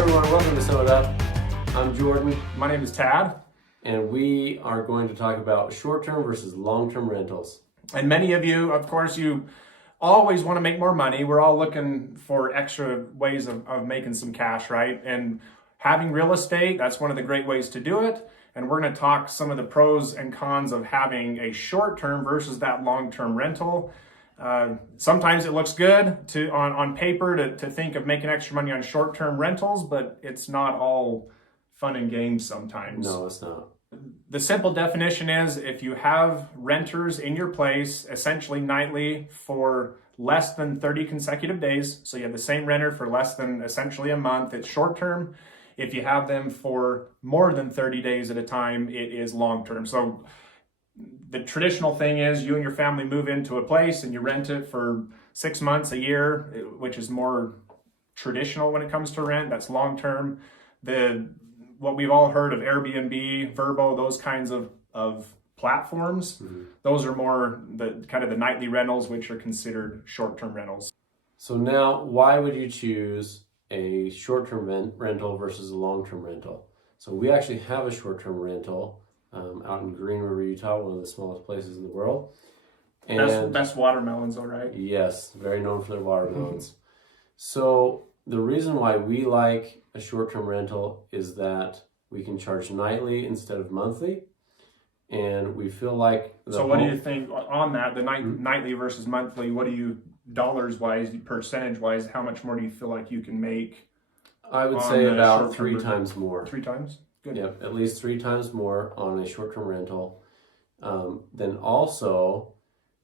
everyone, welcome to SumItUp. I'm Jordan, My name is Tad. and we are going to talk about short-term versus long-term rentals. And many of you, of course, you always want to make more money. We're all looking for extra ways of making some cash, right? And having real estate, that's one of the great ways to do it. And we're going to talk some of the pros and cons of having a short-term versus that long-term rental. Sometimes it looks good on paper to think of making extra money on short-term rentals, but it's not all fun and games sometimes. No, it's not. The simple definition is if you have renters in your place, essentially nightly for less than 30 consecutive days, so you have the same renter for less than essentially a month, it's short-term. If you have them for more than 30 days at a time, it is long-term. So the traditional thing is you and your family move into a place and you rent it for 6 months, a year, which is more traditional when it comes to rent. That's long-term. What we've all heard of Airbnb, Vrbo, those kinds of platforms, those are more the kind of the nightly rentals, which are considered short-term rentals. So now, why would you choose a short-term rental versus a long-term rental? So we actually have a short-term rental out in Green River, Utah, one of the smallest places in the world. And best watermelons, all right? Yes, very known for their watermelons. So the reason why we like a short-term rental is that we can charge nightly instead of monthly, and we feel like what do you think on that, the nightly versus monthly? What do you, dollars-wise, percentage-wise, how much more do you feel like you can make? I would say about 3 times more. 3 times? Good. Yep, at least 3 times more on a short-term rental. Then also,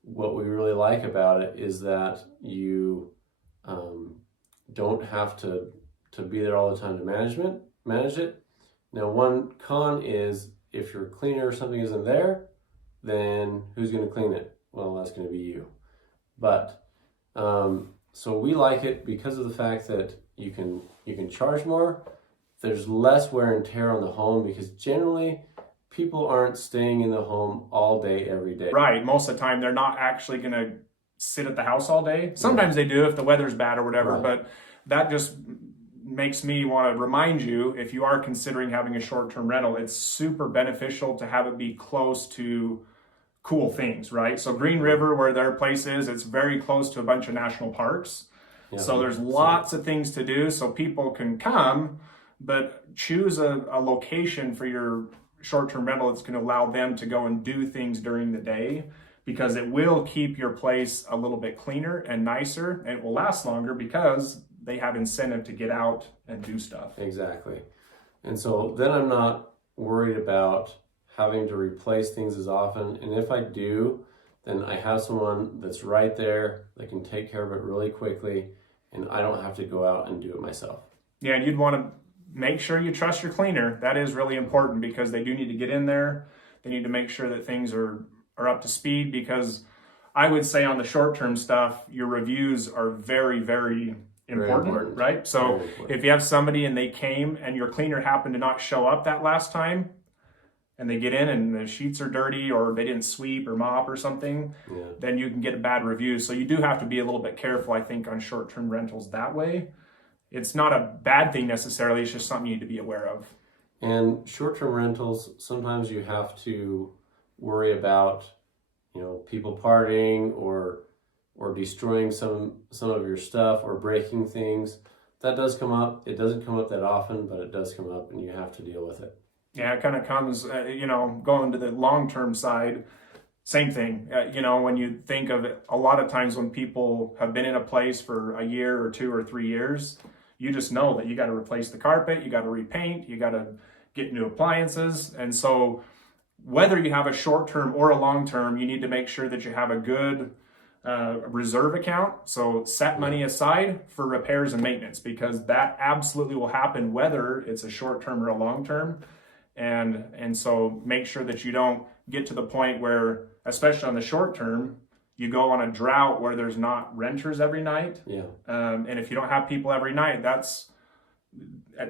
what we really like about it is that you don't have to be there all the time to manage it. Now, one con is if your cleaner or something isn't there, then who's going to clean it? Well, that's going to be you. But so we like it because of the fact that you can charge more. There's less wear and tear on the home because generally people aren't staying in the home all day, every day. Right. Most of the time, they're not actually going to sit at the house all day. Sometimes they do if the weather's bad or whatever, Right. But that just makes me want to remind you, if you are considering having a short-term rental, it's super beneficial to have it be close to cool things, right? So Green River, where their place is, it's very close to a bunch of national parks. Yeah, so there's lots of things to do, so people can come, but choose a location for your short-term rental that's going to allow them to go and do things during the day, because it will keep your place a little bit cleaner and nicer, and it will last longer because they have incentive to get out and do stuff. Exactly. And so then I'm not worried about having to replace things as often. And if I do, then I have someone that's right there that can take care of it really quickly, and I don't have to go out and do it myself. Yeah, and you'd want to make sure you trust your cleaner. That is really important because they do need to get in there. They need to make sure that things are up to speed, because I would say on the short-term stuff, your reviews are very, very important, right? So if you have somebody and they came and your cleaner happened to not show up that last time, and they get in and the sheets are dirty or they didn't sweep or mop or something, then you can get a bad review. So you do have to be a little bit careful, I think, on short-term rentals that way. It's not a bad thing necessarily, it's just something you need to be aware of. And short-term rentals, sometimes you have to worry about, people partying or destroying some of your stuff or breaking things. That does come up. It doesn't come up that often, but it does come up, and you have to deal with it. Yeah, it kind of comes, going to the long-term side, same thing. When you think of it, a lot of times when people have been in a place for a year or 2 or 3 years, you just know that you got to replace the carpet, you got to repaint, you got to get new appliances. And so whether you have a short-term or a long-term, you need to make sure that you have a good reserve account. So set money aside for repairs and maintenance, because that absolutely will happen whether it's a short-term or a long-term. And so make sure that you don't get to the point where, especially on the short-term, you go on a drought where there's not renters every night. Yeah. And if you don't have people every night,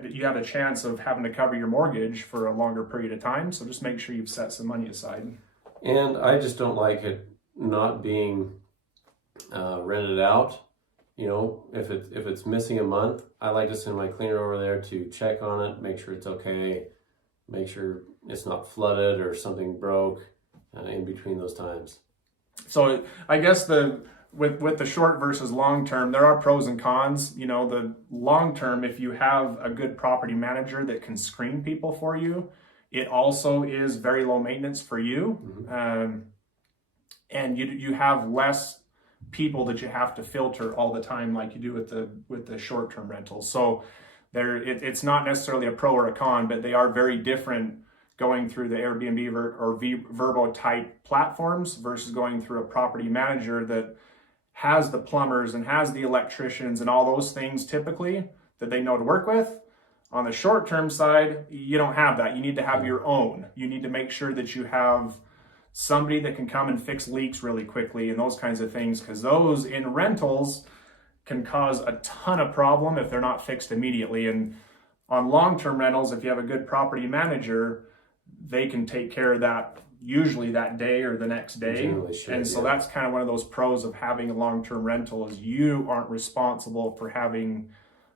you have a chance of having to cover your mortgage for a longer period of time. So just make sure you've set some money aside. And I just don't like it not being rented out if it's missing a month, I like to send my cleaner over there to check on it, make sure it's okay, make sure it's not flooded or something broke in between those times. So I guess with the short versus long term, there are pros and cons. The long term, if you have a good property manager that can screen people for you, it also is very low maintenance for you. Mm-hmm. And you have less people that you have to filter all the time like you do with the short-term rentals. So it's not necessarily a pro or a con, but they are very different going through the Airbnb or Vrbo type platforms versus going through a property manager that has the plumbers and has the electricians and all those things typically that they know to work with. On the short-term side, you don't have that. You need to have your own. You need to make sure that you have somebody that can come and fix leaks really quickly and those kinds of things, because those in rentals can cause a ton of problem if they're not fixed immediately. And on long-term rentals, if you have a good property manager, they can take care of that usually that day or the next day. So that's kind of one of those pros of having a long-term rental, is you aren't responsible for having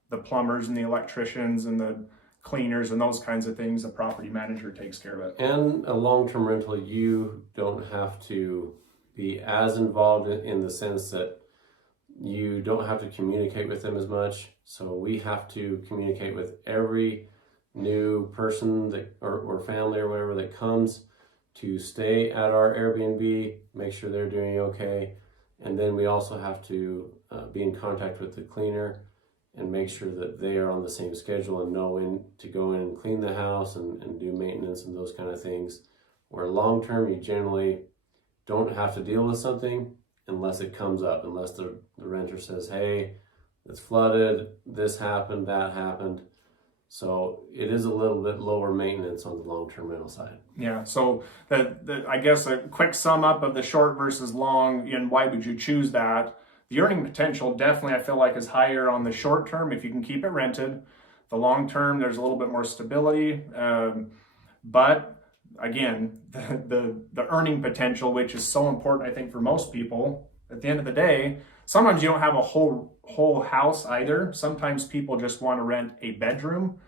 the plumbers and the electricians and the cleaners and those kinds of things. The property manager takes care of it. And a long-term rental, you don't have to be as involved in the sense that you don't have to communicate with them as much. So we have to communicate with every new person that or family or whatever that comes to stay at our Airbnb, make sure they're doing okay. And then we also have to be in contact with the cleaner and make sure that they are on the same schedule and know when to go in and clean the house and do maintenance and those kind of things. Where long term, you generally don't have to deal with something unless it comes up, unless the renter says, hey, it's flooded, this happened, that happened. So it is a little bit lower maintenance on the long-term rental side. Yeah, so I guess a quick sum up of the short versus long and why would you choose that. The earning potential definitely, I feel like, is higher on the short term if you can keep it rented. The long term, there's a little bit more stability. But again, the earning potential, which is so important, I think, for most people, at the end of the day, sometimes you don't have a whole house either. Sometimes people just want to rent a bedroom.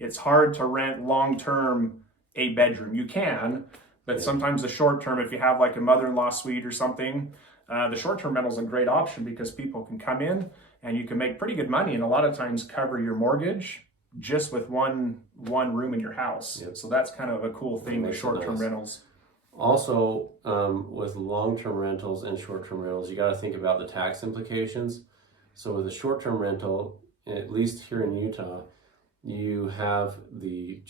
It's hard to rent long-term a bedroom. You can, but sometimes the short term, if you have like a mother-in-law suite or something, the short-term rental is a great option because people can come in and you can make pretty good money and a lot of times cover your mortgage just with one room in your house. Yep. So that's kind of a cool thing with short-term rentals. Also, with long-term rentals and short-term rentals, you got to think about the tax implications. So with a short-term rental, at least here in Utah, you have the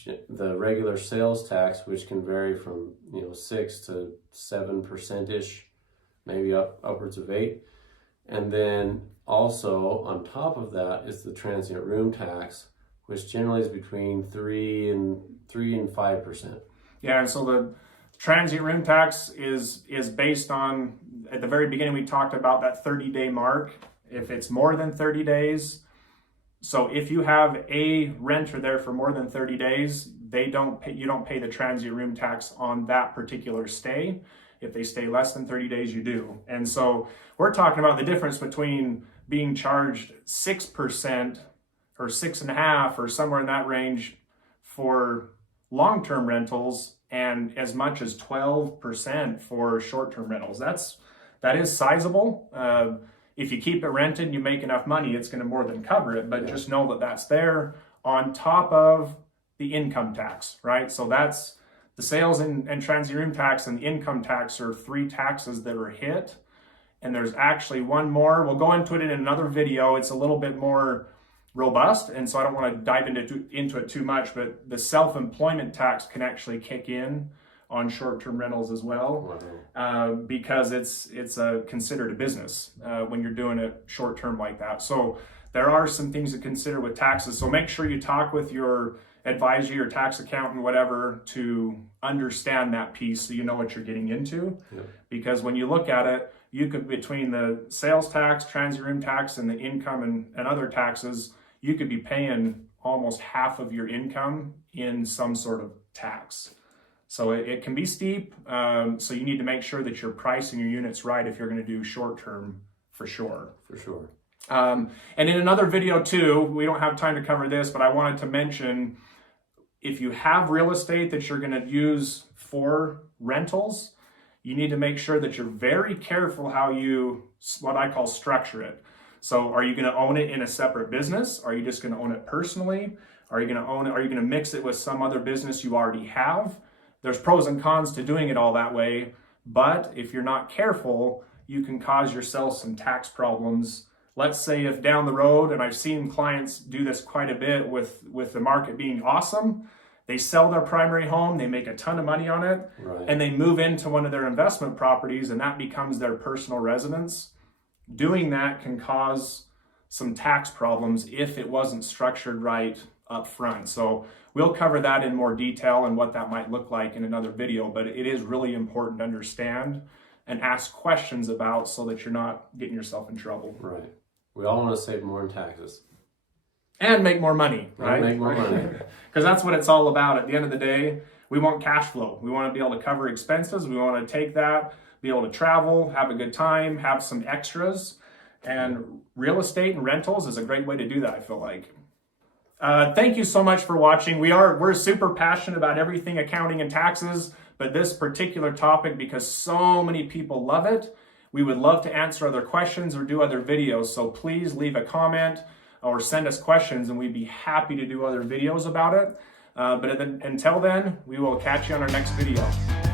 regular sales tax, which can vary from 6 to 7% ish, maybe upwards of 8, and then also on top of that is the transient room tax, which generally is between 3 and 5%. Yeah, and so the transient room tax is based on, at the very beginning we talked about that 30-day mark. If it's more than 30 days, so if you have a renter there for more than 30 days, you don't pay the transient room tax on that particular stay. If they stay less than 30 days, you do. And so we're talking about the difference between being charged 6% or 6.5% or somewhere in that range for long-term rentals and as much as 12% for short-term rentals. That is sizable. If you keep it rented and you make enough money, it's going to more than cover it. But just know that that's there on top of the income tax, right? So that's the sales and transient room tax and the income tax are 3 taxes that are hit. And there's actually one more. We'll go into it in another video. It's a little bit more robust, and so I don't want to dive into it too much, but the self-employment tax can actually kick in on short-term rentals as well. Wow. Because it's considered a business when you're doing it short-term like that. So there are some things to consider with taxes. So make sure you talk with your advisor, your tax accountant, whatever, to understand that piece so you know what you're getting into. Yep. Because when you look at it, you could, between the sales tax, transient room tax, and the income and other taxes, you could be paying almost half of your income in some sort of tax. So it can be steep. So you need to make sure that you're pricing your units right if you're going to do short term for sure. For sure. And in another video too, we don't have time to cover this, but I wanted to mention, if you have real estate that you're going to use for rentals, you need to make sure that you're very careful how you, what I call, structure it. So are you going to own it in a separate business? Are you just going to own it personally? Are you going to own it? Are you going to mix it with some other business you already have? There's pros and cons to doing it all that way, but if you're not careful, you can cause yourself some tax problems. Let's say if down the road, and I've seen clients do this quite a bit with the market being awesome, they sell their primary home, they make a ton of money on it, Right. and they move into one of their investment properties, and that becomes their personal residence. Doing that can cause some tax problems if it wasn't structured right up front. So we'll cover that in more detail and what that might look like in another video, but it is really important to understand and ask questions about so that you're not getting yourself in trouble. Right. We all want to save more in taxes. And make more money, right? And make more money. Because that's what it's all about. At the end of the day, we want cash flow. We want to be able to cover expenses. We want to take that, be able to travel, have a good time, have some extras. And real estate and rentals is a great way to do that, I feel like. Thank you so much for watching. We're super passionate about everything accounting and taxes, but this particular topic, because so many people love it, we would love to answer other questions or do other videos. So please leave a comment or send us questions, and we'd be happy to do other videos about it. But until then, we will catch you on our next video.